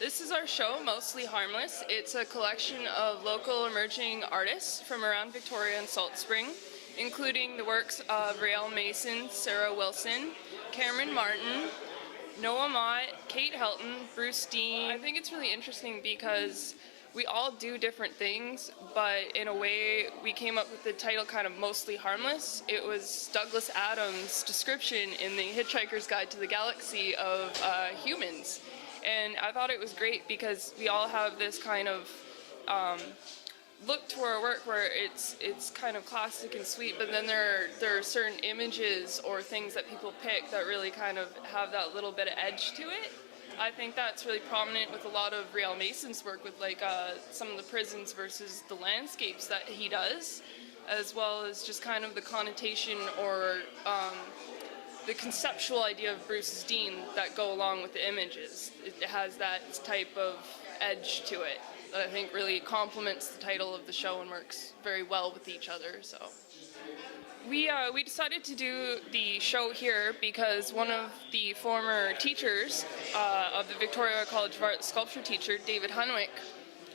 This is our show, Mostly Harmless. It's a collection of local emerging artists from around Victoria and Salt Spring, including the works of Rael Mason, Sarah Wilson, Cameron Martin, Noah Mott, Kate Helton, Bruce Dean. I think it's really interesting because we all do different things, but in a way we came up with the title kind of Mostly Harmless. It was Douglas Adams' description in the Hitchhiker's Guide to the Galaxy of humans. And I thought it was great because we all have this kind of look to our work where it's kind of classic and sweet, but then there are certain images or things that people pick that really kind of have that little bit of edge to it. I think that's really prominent with a lot of Rael Mason's work, with like some of the prisons versus the landscapes that he does, as well as just kind of the connotation or the conceptual idea of Bruce's Dean that go along with the images. It has that type of edge to it that I think really complements the title of the show and works very well with each other. So we decided to do the show here because one of the former teachers of the Victoria College of Art, sculpture teacher David Hunwick,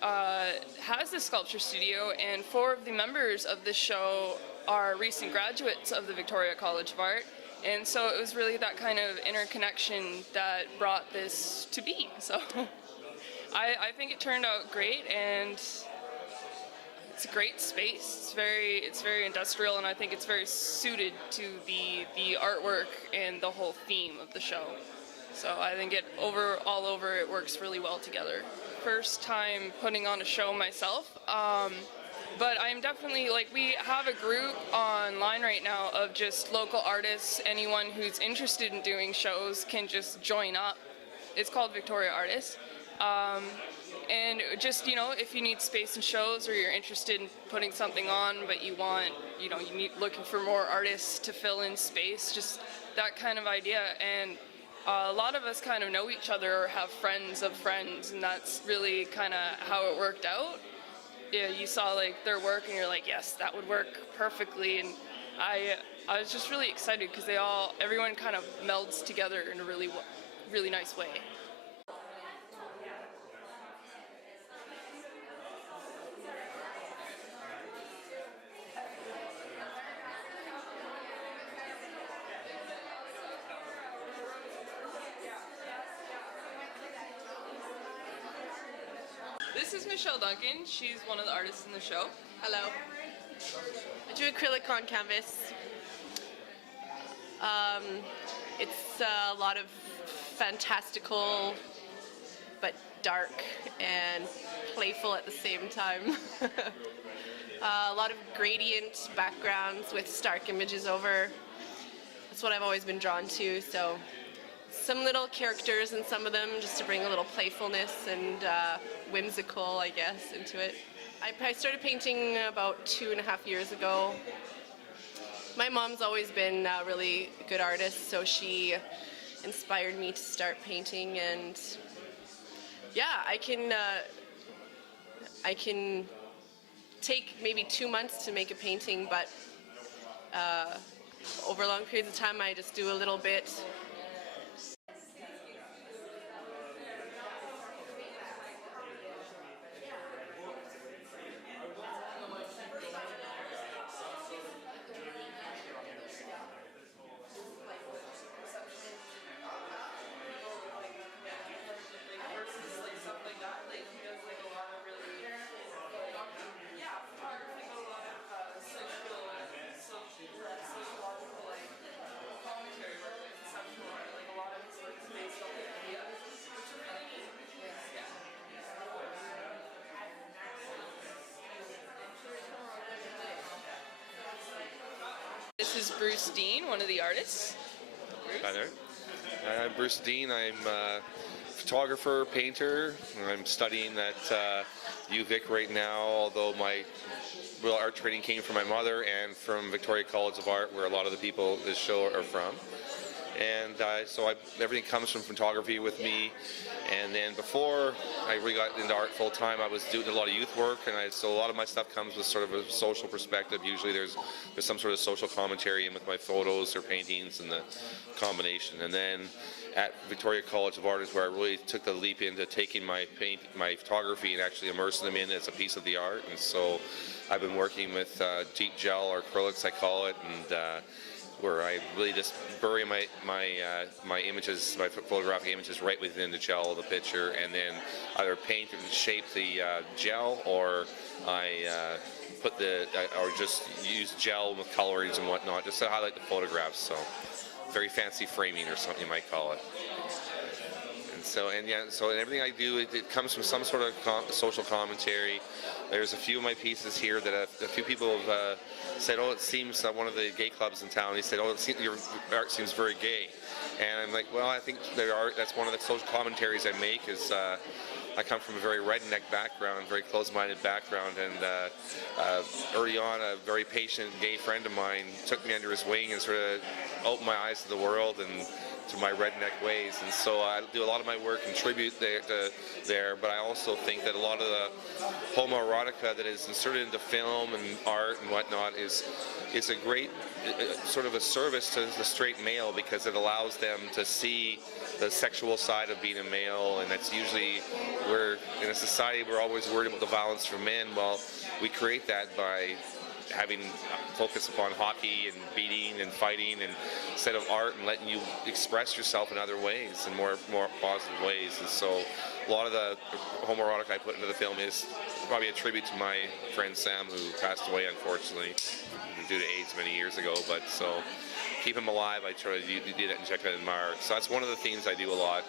has this sculpture studio, and 4 of the members of this show are recent graduates of the Victoria College of Art. And so it was really that kind of interconnection that brought this to be. So I think it turned out great, and it's a great space. It's very industrial, and I think it's very suited to the artwork and the whole theme of the show. So I think all over it works really well together. First time putting on a show myself. But I'm definitely, we have a group online right now of just local artists. Anyone who's interested in doing shows can just join up. It's called Victoria Artists. And just, if you need space and shows, or you're interested in putting something on, but you want, looking for more artists to fill in space, just that kind of idea. And a lot of us kind of know each other or have friends of friends, and that's really kind of how it worked out. Yeah, you saw their work and you're like, yes, that would work perfectly. And I was just really excited because everyone kind of melds together in a really, really nice way. This is Michelle Duncan. She's one of the artists in the show. Hello. I do acrylic on canvas. It's a lot of fantastical but dark and playful at the same time. A lot of gradient backgrounds with stark images over. That's what I've always been drawn to. So some little characters in some of them, just to bring a little playfulness and whimsical, I guess, into it. I started painting about 2.5 years ago. My mom's always been a really good artist, so she inspired me to start painting. And yeah, I can take maybe 2 months to make a painting, but over long periods of time I just do a little bit. This is Bruce Dean, one of the artists. Bruce? Hi there. I'm Bruce Dean. I'm a photographer, painter. I'm studying at ExhibitVic right now, although my real art training came from my mother and from Victoria College of Art, where a lot of the people this show are from. and everything comes from photography with me. And then before I really got into art full time, I was doing a lot of youth work, and so a lot of my stuff comes with sort of a social perspective. Usually there's some sort of social commentary in with my photos or paintings and the combination. And then at Victoria College of Art is where I really took the leap into taking my photography and actually immersing them in as a piece of the art. And so I've been working with deep gel or acrylics, I call it, and where I really just bury my images, my photographic images, right within the gel of the picture, and then either paint and shape the gel, or I or just use gel with colorings and whatnot, just to highlight the photographs. So very fancy framing, or something you might call it. And everything I do, it comes from some sort of social commentary. There's a few of my pieces here that a few people have said, oh, it seems one of the gay clubs in town, he said, oh, your art seems very gay. And I'm like, well, I think that's one of the social commentaries I make. Is I come from a very redneck background, very closed-minded background, and early on, a very patient gay friend of mine took me under his wing and sort of opened my eyes to the world and to my redneck ways. And so I do a lot of my work in tribute there, but I also think that a lot of the homoerotica that is inserted into film and art and whatnot is a great sort of a service to the straight male, because it allows them to see the sexual side of being a male. And that's usually where, in a society, we're always worried about the violence from men. Well, we create that by having focus upon hockey and beating and fighting, and instead of art and letting you express yourself in other ways, in more positive ways. And so a lot of the homoerotic I put into the film is probably a tribute to my friend Sam, who passed away unfortunately due to AIDS many years ago. But so keep him alive, I try to do that and check that in my art. So that's one of the things I do a lot.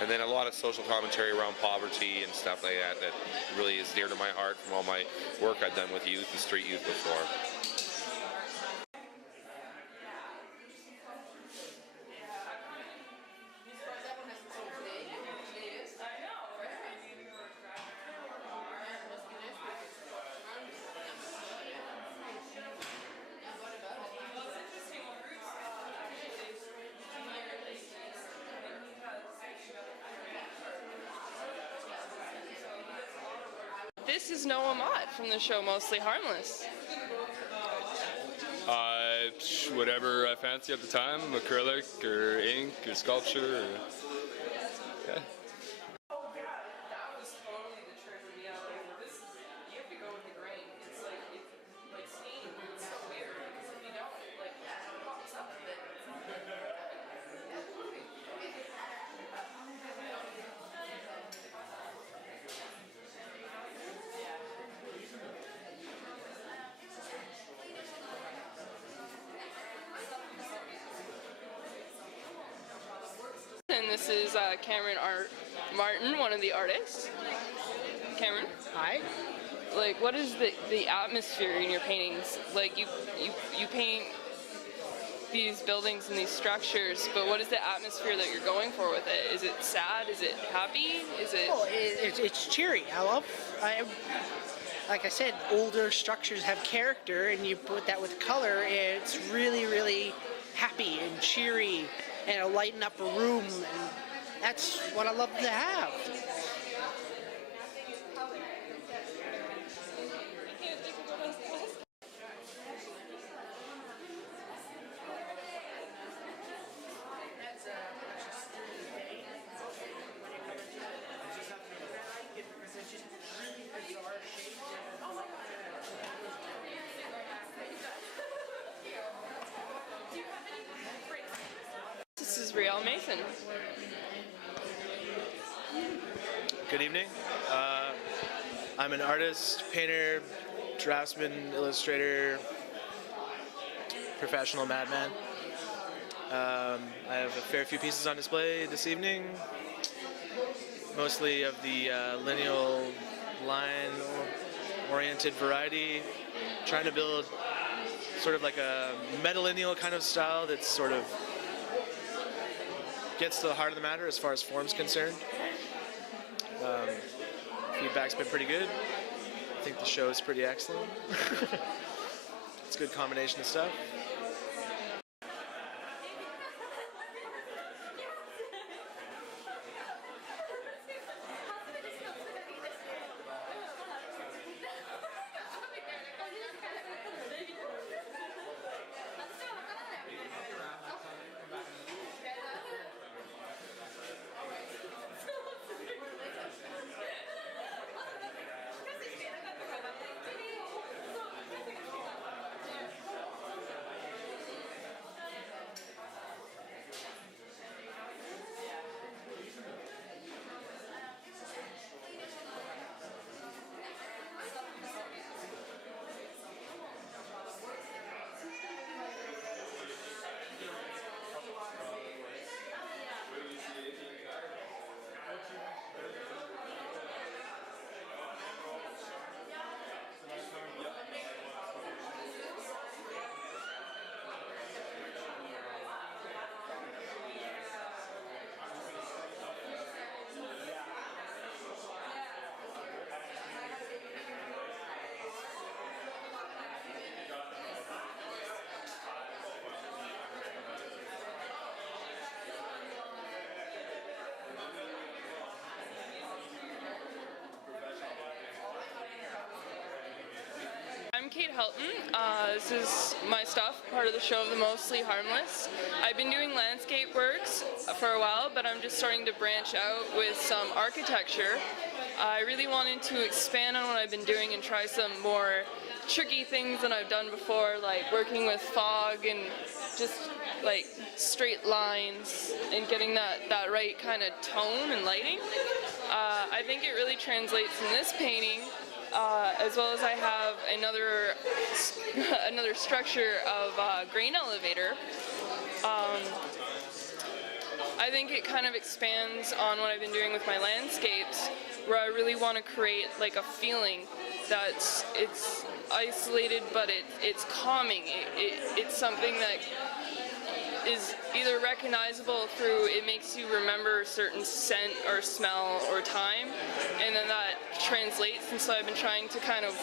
And then a lot of social commentary around poverty and stuff like that really is dear to my heart from all my work I've done with youth and street youth before. This is Noah Mott from the show Mostly Harmless. Whatever I fancy at the time, acrylic or ink or sculpture. Yeah. That was totally the trick of the you have to go with the grain. It's like steam. It's so weird, because if you don't, it pops up a bit. And this is Cameron Martin, one of the artists. Cameron? Hi. Like, what is the atmosphere in your paintings? Like, you paint these buildings and these structures, but what is the atmosphere that you're going for with it? Is it sad? Is it happy? Is it... Oh, it's cheery. Like I said, older structures have character, and you put that with color, it's really, really happy and cheery, and it'll lighten up a room, and that's what I love to have. This is Riel Mason. Good evening. I'm an artist, painter, draftsman, illustrator, professional madman. I have a fair few pieces on display this evening, mostly of the lineal line-oriented variety, trying to build sort of like a metalineal kind of style that's sort of gets to the heart of the matter as far as form's concerned. Feedback's been pretty good. I think the show is pretty excellent. It's a good combination of stuff. Kate Helton. This is my stuff, part of the show of the Mostly Harmless. I've been doing landscape works for a while, but I'm just starting to branch out with some architecture. I really wanted to expand on what I've been doing and try some more tricky things than I've done before, like working with fog and just like straight lines and getting that right kind of tone and lighting. I think it really translates in this painting, as well as I have another structure of grain elevator. I think it kind of expands on what I've been doing with my landscapes, where I really want to create like a feeling that's it's isolated, but it's calming. It's something that is either recognizable through it makes you remember a certain scent or smell or time, and then that translates. And so I've been trying to kind of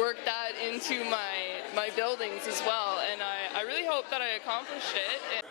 work that into my buildings as well, and I really hope that I accomplished it.